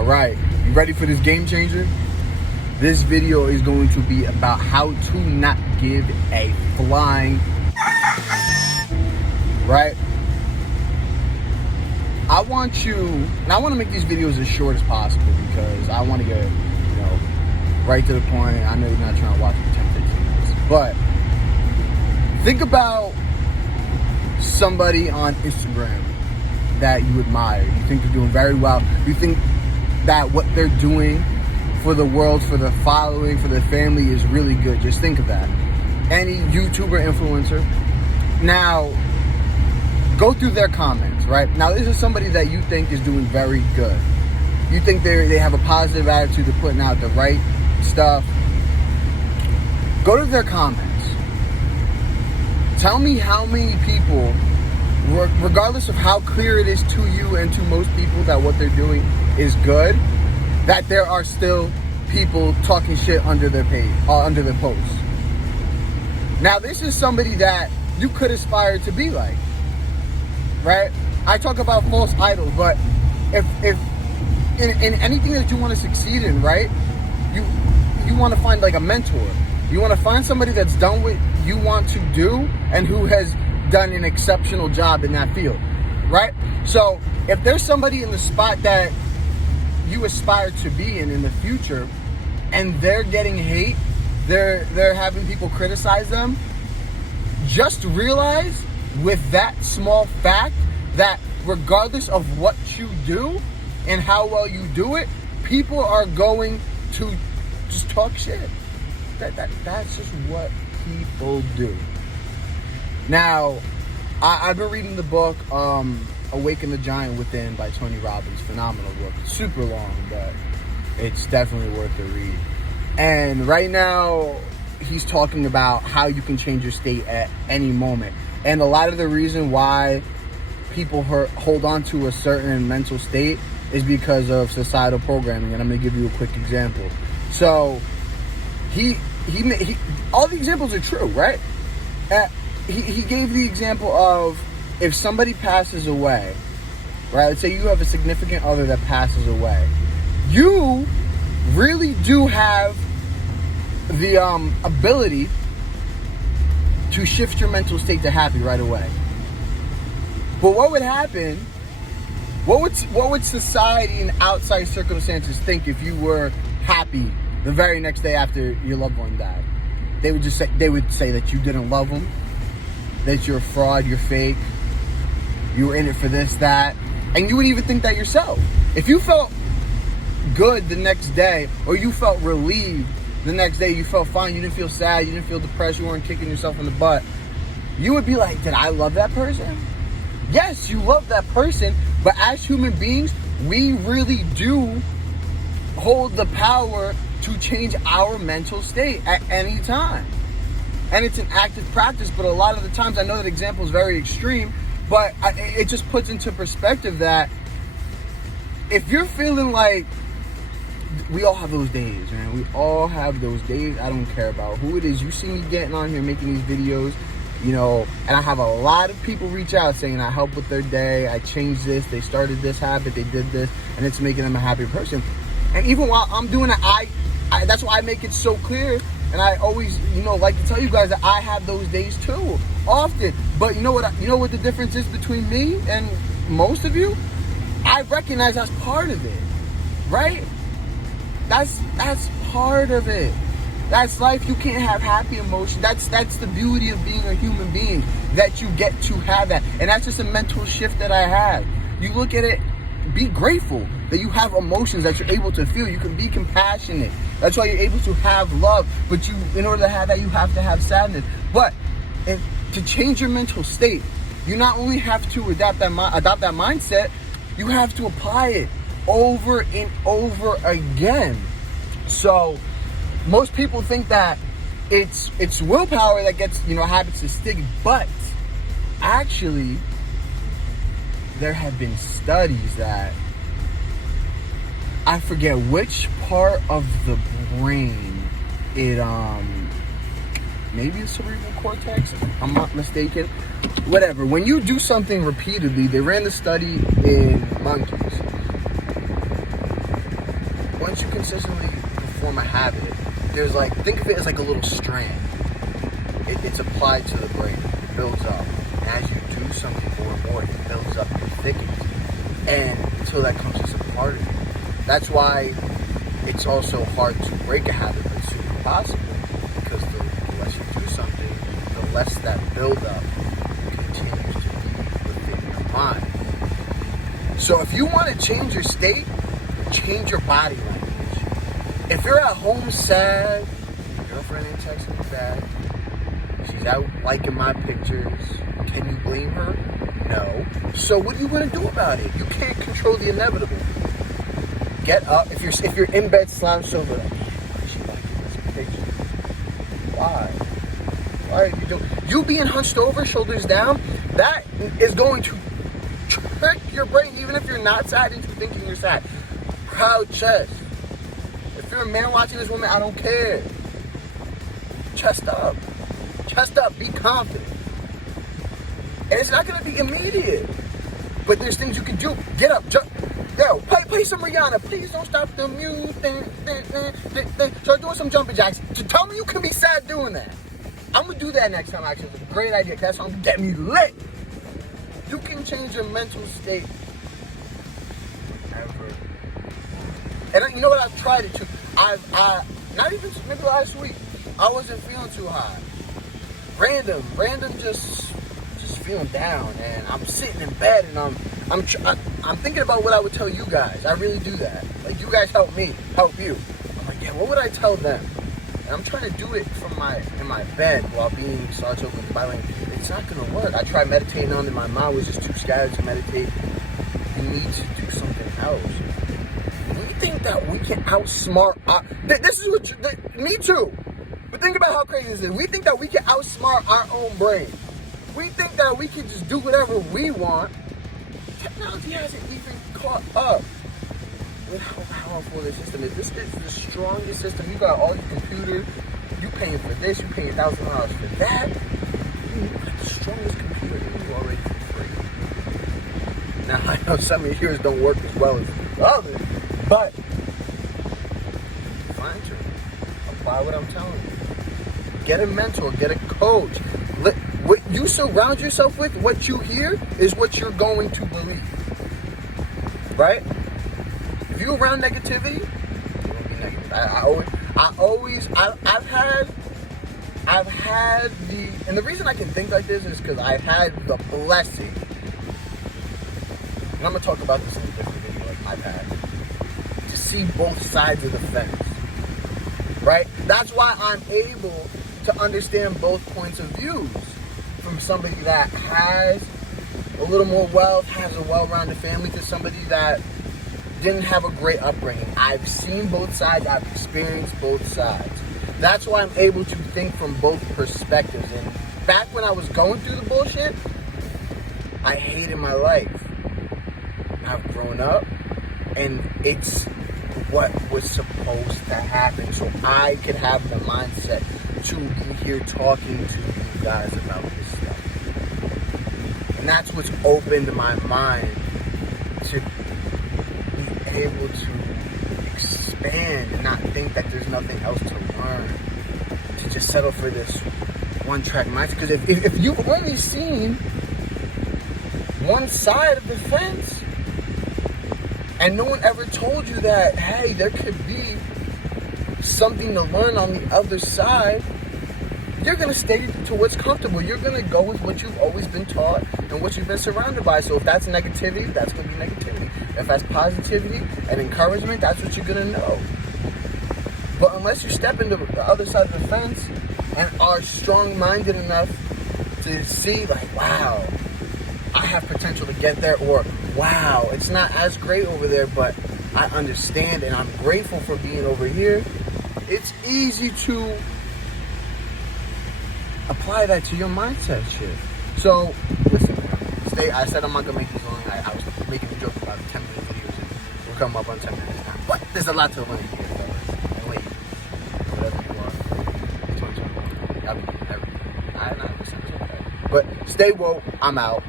All right, you ready for this game changer? This video is going to be about how to not give a flying right. I want to make these videos as short as possible because I want to get, right to the point. I know you're not trying to watch for 10, 15 minutes, but think about somebody on Instagram that you admire. You think they're doing very well. You think that what they're doing for the world, for their following, for their family is really good. Just think of that. Any YouTuber, influencer. Now, go through their comments, right? Now, this is somebody that you think is doing very good. You think they have a positive attitude, they're putting out the right stuff. Go to their comments. Tell me how many people, regardless of how clear it is to you and to most people that what they're doing is good, that there are still people talking shit under their page, under their posts. Now, this is somebody that you could aspire to be like, right? I talk about false idols, but if in anything that you want to succeed in, right? You want to find like a mentor. You want to find somebody that's done what you want to do and who has done an exceptional job in that field, right? So if there's somebody in the spot that you aspire to be in the future and they're getting hate, they're having people criticize them, just realize with that small fact that regardless of what you do and how well you do it, people are going to just talk shit. That's just what people do. Now, I've been reading the book Awaken the Giant Within by Tony Robbins. Phenomenal book. It's super long, but it's definitely worth the read. And right now, he's talking about how you can change your state at any moment. And a lot of the reason why people hold on to a certain mental state is because of societal programming. And I'm going to give you a quick example. So, he all the examples are true, right? He gave the example of if somebody passes away, right? Let's say you have a significant other that passes away. You really do have the ability to shift your mental state to happy right away. But what would happen? What would society and outside circumstances think if you were happy the very next day after your loved one died? They would say that you didn't love them, that you're a fraud, you're fake, you were in it for this, that, and you would even think that yourself. If you felt good the next day, or you felt relieved the next day, you felt fine, you didn't feel sad, you didn't feel depressed, you weren't kicking yourself in the butt, you would be like, did I love that person? Yes, you love that person, but as human beings, we really do hold the power to change our mental state at any time. And it's an active practice, but a lot of the times, I know that example is very extreme, but it just puts into perspective that if you're feeling like, we all have those days, man. We all have those days. I don't care about who it is. You see me getting on here making these videos, and I have a lot of people reach out saying I helped with their day, I changed this, they started this habit, they did this, and it's making them a happier person. And even while I'm doing it, that's why I make it so clear. And I always, like to tell you guys that I have those days too, often. But you know what the difference is between me and most of you? I recognize that's part of it, right? That's part of it. That's life. You can't have happy emotion. That's the beauty of being a human being, that you get to have that. And that's just a mental shift that I have. You look at it, be grateful that you have emotions that you're able to feel. You can be compassionate. That's why you're able to have love. But in order to have that, you have to have sadness. But to change your mental state, you not only have to adopt that mindset, you have to apply it over and over again. So most people think that it's willpower that gets habits to stick, but actually there have been studies that, I forget which part of the brain it maybe the cerebral cortex, if I'm not mistaken. Whatever. When you do something repeatedly, they ran the study in monkeys. once you consistently perform a habit, there's like, think of it as like a little strand. It's applied to the brain. It builds up. And as you do something more and more, it builds up and thickens. And until that comes as a part of you. That's why it's also hard to break a habit, but it's super possible. Because the less you do something, the less that buildup continues to be within your mind. So if you want to change your state, change your body language. If you're at home sad, your girlfriend ain't texting me back, she's out liking my pictures, can you blame her? No. So what are you going to do about it? You can't control the inevitable. Get up. If you're in bed slouched over, why is she liking this picture? Why? Why are you doing? You being hunched over, shoulders down, that is going to trick your brain, even if you're not sad, into thinking you're sad. Proud chest. If you're a man watching this woman, I don't care. Chest up. Chest up. Be confident. And it's not going to be immediate. But there's things you can do. Get up. Jump. Yo, play some Rihanna. Please don't stop the music. Start doing some jumping jacks. So tell me you can be sad doing that. I'm going to do that next time, actually. It's a great idea. Because that's going to get me lit. You can change your mental state whenever. And you know what? I've tried it too. Not even maybe last week. I wasn't feeling too high. Random, just feeling down, and I'm sitting in bed, and I'm thinking about what I would tell you guys. I really do that. Like, you guys help me, help you. I'm like, yeah, what would I tell them? And I'm trying to do it in my bed while being massaged over the Bible. It's not gonna work. I tried meditating on it. My mind was just too scattered to meditate. You need to do something else. We think that we can outsmart. This is what me too. But think about how crazy this is. We think that we can outsmart our own brain. We think that we can just do whatever we want. Technology hasn't even caught up with how powerful this system is. This is the strongest system. You got all your computers. You paying for this. You paying $1,000 for that. You got the strongest computer you already for free. Now I know some of yours don't work as well as others, but fine tune. Apply what I'm telling you. Get a mentor. Get a coach. What you surround yourself with, what you hear, is what you're going to believe. Right? If you're around negativity, you're gonna be negative. I've had and the reason I can think like this is because I've had the blessing, and I'm gonna talk about this in a different video, like I've had, to see both sides of the fence. Right? That's why I'm able to understand both points of views. From somebody that has a little more wealth, has a well-rounded family, to somebody that didn't have a great upbringing. I've seen both sides. I've experienced both sides. That's why I'm able to think from both perspectives. And back when I was going through the bullshit, I hated my life. I've grown up, and it's what was supposed to happen. So I could have the mindset to be here talking to you guys about this stuff. And that's what's opened my mind to be able to expand and not think that there's nothing else to learn. To just settle for this one-track mindset. Because if you've only seen one side of the fence, and no one ever told you that, hey, there could be something to learn on the other side, you're going to stay to what's comfortable. You're going to go with what you've always been taught and what you've been surrounded by. So if that's negativity, that's going to be negativity. If that's positivity and encouragement, that's what you're going to know. But unless you step into the other side of the fence and are strong-minded enough to see, like, wow, I have potential to get there, or wow, it's not as great over there, but I understand and I'm grateful for being over here, it's easy to apply that to your mindset shift. So, listen, I said I'm not going to make these long. I was making a joke about 10-minute videos, and we'll come up on 10 minutes time. But there's a lot to learn here, fellas. And wait, whatever you are, 2021. Y'all be doing everything. 99% is okay. But stay woke. I'm out.